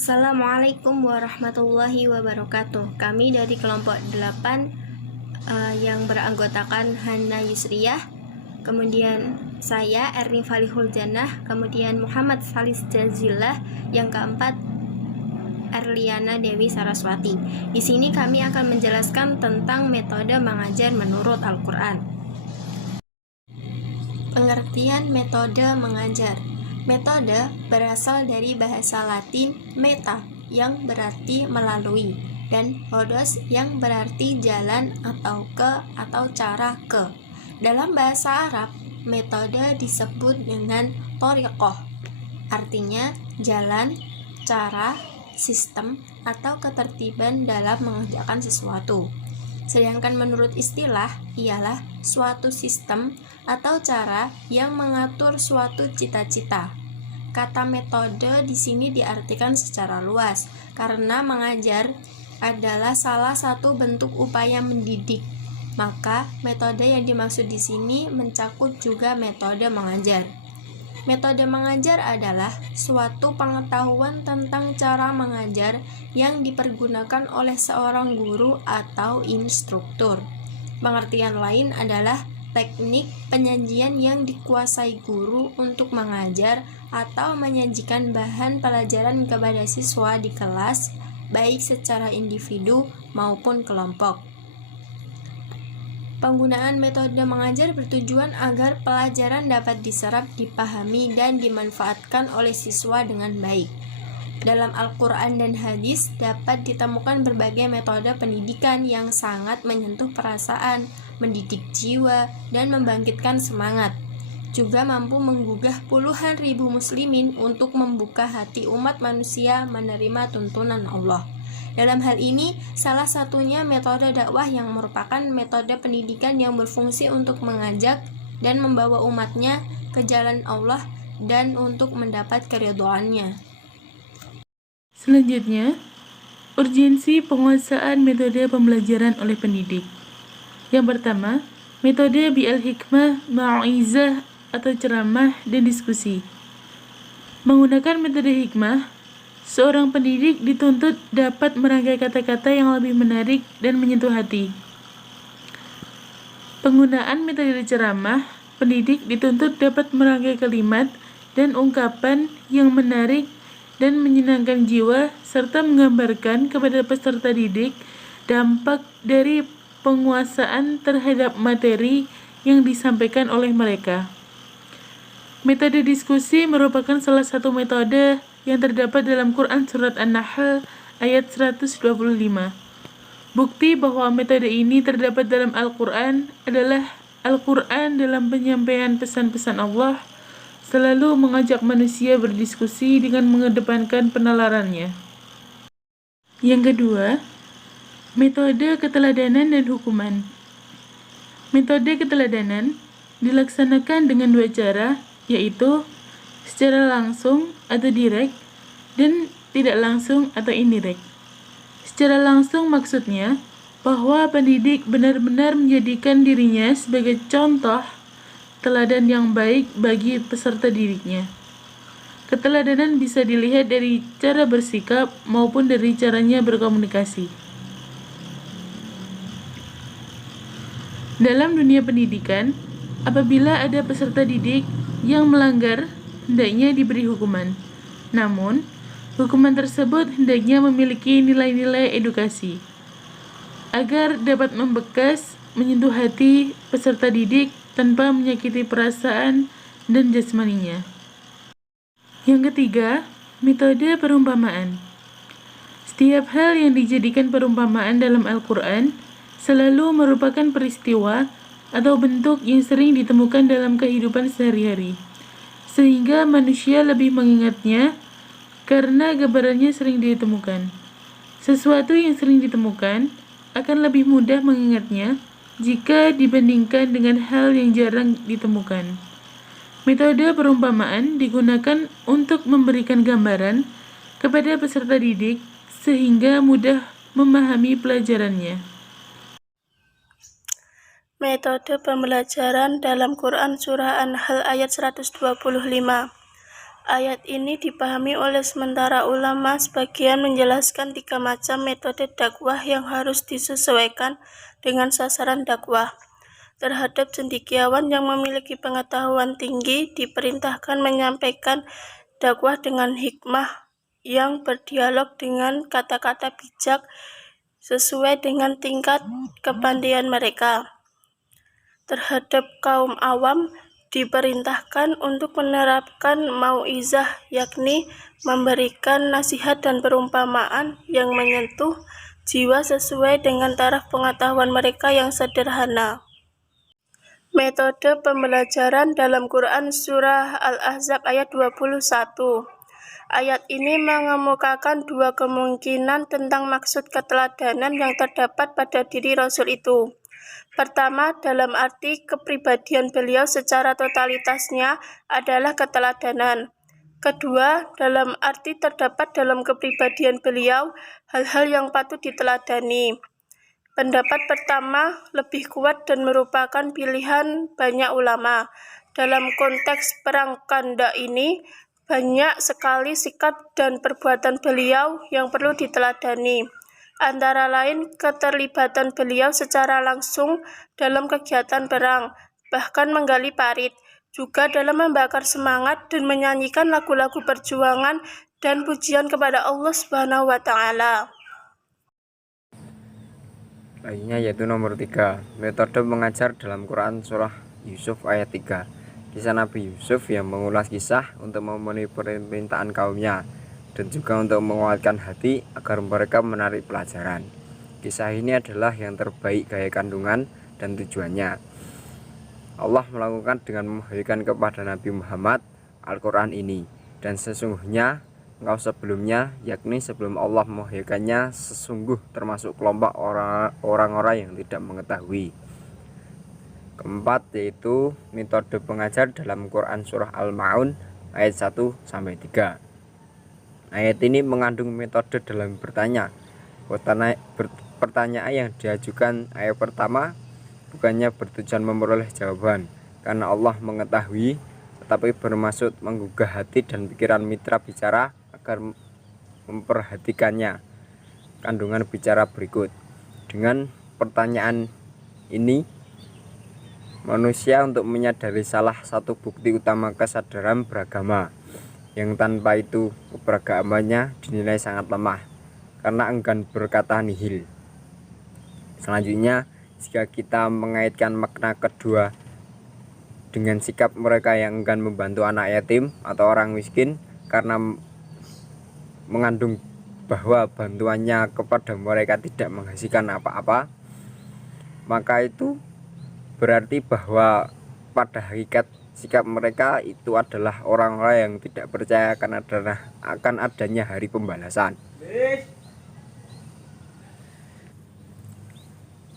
Assalamualaikum warahmatullahi wabarakatuh. Kami dari kelompok 8 yang beranggotakan Hana Yusriyah, kemudian saya Erni Falihul Jannah, kemudian Muhammad Falis Jazillah, yang keempat Erliana Dewi Saraswati. Di sini kami akan menjelaskan tentang metode mengajar menurut Al-Quran. Pengertian metode mengajar. Metode berasal dari bahasa Latin meta yang berarti melalui dan hodos yang berarti jalan atau ke atau cara ke. Dalam bahasa Arab, metode disebut dengan thoriqoh, artinya jalan, cara, sistem, atau ketertiban dalam mengerjakan sesuatu. Sedangkan menurut istilah ialah suatu sistem atau cara yang mengatur suatu cita-cita. Kata metode di sini diartikan secara luas karena mengajar adalah salah satu bentuk upaya mendidik. Maka metode yang dimaksud di sini mencakup juga metode mengajar. Metode mengajar adalah suatu pengetahuan tentang cara mengajar yang dipergunakan oleh seorang guru atau instruktur. Pengertian lain adalah teknik penyajian yang dikuasai guru untuk mengajar atau menyajikan bahan pelajaran kepada siswa di kelas, baik secara individu maupun kelompok. Penggunaan metode mengajar bertujuan agar pelajaran dapat diserap, dipahami, dan dimanfaatkan oleh siswa dengan baik. Dalam Al-Quran dan hadis dapat ditemukan berbagai metode pendidikan yang sangat menyentuh perasaan, mendidik jiwa, dan membangkitkan semangat. Juga mampu menggugah puluhan ribu muslimin untuk membuka hati umat manusia menerima tuntunan Allah. Dalam hal ini, salah satunya metode dakwah yang merupakan metode pendidikan yang berfungsi untuk mengajak dan membawa umatnya ke jalan Allah dan untuk mendapat keridhaannya. Selanjutnya, urgensi penguasaan metode pembelajaran oleh pendidik. Yang pertama, metode bil-hikmah, mau'izah atau ceramah dan diskusi. Menggunakan metode hikmah, seorang pendidik dituntut dapat merangkai kata-kata yang lebih menarik dan menyentuh hati. Penggunaan metode ceramah, pendidik dituntut dapat merangkai kalimat dan ungkapan yang menarik dan menyenangkan jiwa serta menggambarkan kepada peserta didik dampak dari penguasaan terhadap materi yang disampaikan oleh mereka. Metode diskusi merupakan salah satu metode yang terdapat dalam Quran Surat An-Nahl ayat 125. Bukti bahwa metode ini terdapat dalam Al-Quran adalah Al-Quran dalam penyampaian pesan-pesan Allah selalu mengajak manusia berdiskusi dengan mengedepankan penalarannya. Yang kedua, metode keteladanan dan hukuman. Metode keteladanan dilaksanakan dengan dua cara, yaitu secara langsung atau direct dan tidak langsung atau indirect. Secara langsung maksudnya bahwa pendidik benar-benar menjadikan dirinya sebagai contoh teladan yang baik bagi peserta didiknya. Keteladanan bisa dilihat dari cara bersikap maupun dari caranya berkomunikasi. Dalam dunia pendidikan, apabila ada peserta didik yang melanggar, hendaknya diberi hukuman. Namun, hukuman tersebut hendaknya memiliki nilai-nilai edukasi agar dapat membekas, menyentuh hati peserta didik tanpa menyakiti perasaan dan jasmaninya. Yang ketiga, metode perumpamaan. Setiap hal yang dijadikan perumpamaan dalam Al-Quran selalu merupakan peristiwa atau bentuk yang sering ditemukan dalam kehidupan sehari-hari, sehingga manusia lebih mengingatnya karena gambarannya sering ditemukan. Sesuatu yang sering ditemukan akan lebih mudah mengingatnya jika dibandingkan dengan hal yang jarang ditemukan. Metode perumpamaan digunakan untuk memberikan gambaran kepada peserta didik sehingga mudah memahami pelajarannya. Metode pembelajaran dalam Quran Surah An-Nahl ayat 125. Ayat ini dipahami oleh sementara ulama sebagian menjelaskan 3 macam metode dakwah yang harus disesuaikan dengan sasaran dakwah. Terhadap cendekiawan yang memiliki pengetahuan tinggi, diperintahkan menyampaikan dakwah dengan hikmah yang berdialog dengan kata-kata bijak sesuai dengan tingkat kepandaian mereka. Terhadap kaum awam, diperintahkan untuk menerapkan mau'izah, yakni memberikan nasihat dan perumpamaan yang menyentuh jiwa sesuai dengan taraf pengetahuan mereka yang sederhana. Metode pembelajaran dalam Quran Surah Al-Ahzab ayat 21. Ayat ini mengemukakan 2 kemungkinan tentang maksud keteladanan yang terdapat pada diri Rasul itu. Pertama, dalam arti kepribadian beliau secara totalitasnya adalah keteladanan. Kedua, dalam arti terdapat dalam kepribadian beliau hal-hal yang patut diteladani. Pendapat pertama lebih kuat dan merupakan pilihan banyak ulama. Dalam konteks perang Khandaq ini, banyak sekali sikap dan perbuatan beliau yang perlu diteladani. Antara lain keterlibatan beliau secara langsung dalam kegiatan perang, bahkan menggali parit, juga dalam membakar semangat dan menyanyikan lagu-lagu perjuangan dan pujian kepada Allah Subhanahu wa Ta'ala. Lainnya yaitu nomor 3, metode mengajar dalam Quran Surah Yusuf ayat 3. Kisah Nabi Yusuf yang mengulas kisah untuk memenuhi permintaan kaumnya dan juga untuk menguatkan hati agar mereka menarik pelajaran. Kisah ini adalah yang terbaik gaya kandungan dan tujuannya. Allah melakukan dengan mewahyukan kepada Nabi Muhammad Al-Quran ini, dan sesungguhnya engkau sebelumnya, yakni sebelum Allah mewahyukannya, sesungguh termasuk kelompok orang-orang yang tidak mengetahui. Keempat, yaitu metode pengajar dalam Quran Surah Al-Ma'un ayat 1-3. Ayat ini mengandung metode dalam bertanya. Pertanyaan yang diajukan ayat pertama bukannya bertujuan memperoleh jawaban, karena Allah mengetahui, tetapi bermaksud menggugah hati dan pikiran mitra bicara agar memperhatikannya kandungan bicara berikut. Dengan pertanyaan ini, manusia untuk menyadari salah satu bukti utama kesadaran beragama, yang tanpa itu keberagamannya dinilai sangat lemah karena enggan berkata nihil. Selanjutnya, jika kita mengaitkan makna kedua dengan sikap mereka yang enggan membantu anak yatim atau orang miskin karena mengandung bahwa bantuannya kepada mereka tidak menghasilkan apa-apa, maka itu berarti bahwa pada hakikat sikap mereka itu adalah orang-orang yang tidak percaya akan adanya hari pembalasan.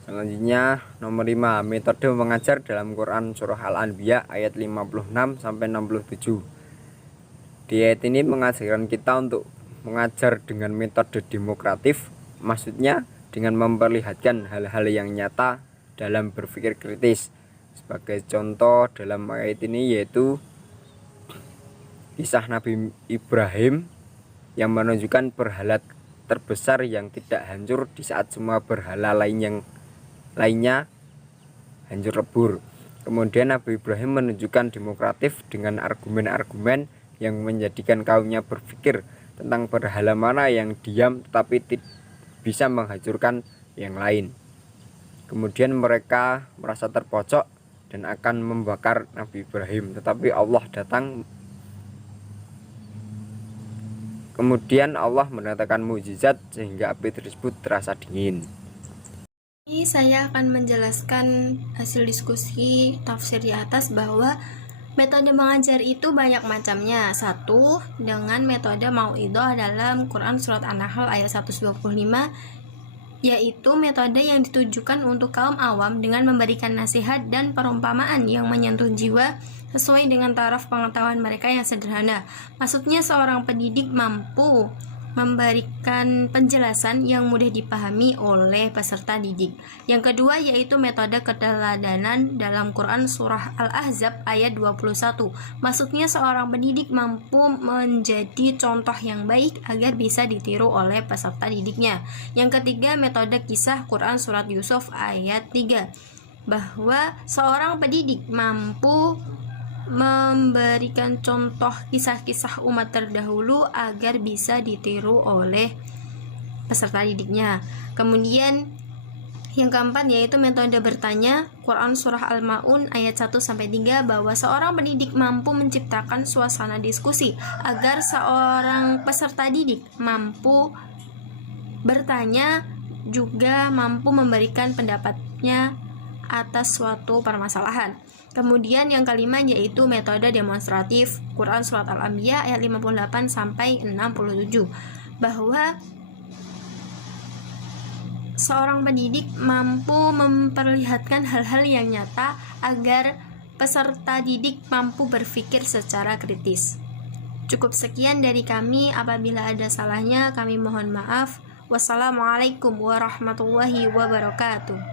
Selanjutnya nomor 5, metode mengajar dalam Quran Surah Al-Anbiya ayat 56-67. Di ayat ini mengajarkan kita untuk mengajar dengan metode demokratif, maksudnya dengan memperlihatkan hal-hal yang nyata dalam berpikir kritis. Sebagai contoh dalam ayat ini yaitu kisah Nabi Ibrahim yang menunjukkan berhala terbesar yang tidak hancur di saat semua berhala lainnya hancur lebur. Kemudian Nabi Ibrahim menunjukkan demokratif dengan argumen-argumen yang menjadikan kaumnya berpikir tentang berhala mana yang diam tetapi bisa menghancurkan yang lain. Kemudian mereka merasa terpojok dan akan membakar Nabi Ibrahim, tetapi Allah datang. Kemudian Allah mendatangkan mukjizat sehingga api tersebut terasa dingin. Ini saya akan menjelaskan hasil diskusi tafsir di atas bahwa metode mengajar itu banyak macamnya. Satu, dengan metode mau'idhah dalam Quran Surat An-Nahl ayat 125, yaitu metode yang ditujukan untuk kaum awam dengan memberikan nasihat dan perumpamaan yang menyentuh jiwa sesuai dengan taraf pengetahuan mereka yang sederhana. Maksudnya seorang pendidik mampu memberikan penjelasan yang mudah dipahami oleh peserta didik. Yang kedua yaitu metode keteladanan dalam Quran surah Al-Ahzab ayat 21. Maksudnya seorang pendidik mampu menjadi contoh yang baik agar bisa ditiru oleh peserta didiknya. Yang ketiga metode kisah Quran surat Yusuf ayat 3, bahwa seorang pendidik mampu memberikan contoh kisah-kisah umat terdahulu agar bisa ditiru oleh peserta didiknya. Kemudian yang keempat yaitu metode bertanya Quran surah Al-Maun ayat 1-3, bahwa seorang pendidik mampu menciptakan suasana diskusi agar seorang peserta didik mampu bertanya juga mampu memberikan pendapatnya atas suatu permasalahan. Kemudian yang kelima yaitu metode demonstratif Quran surat Al-Anbiya ayat 58-67, bahwa seorang pendidik mampu memperlihatkan hal-hal yang nyata agar peserta didik mampu berpikir secara kritis. Cukup sekian dari kami, apabila ada salahnya kami mohon maaf. Wassalamualaikum warahmatullahi wabarakatuh.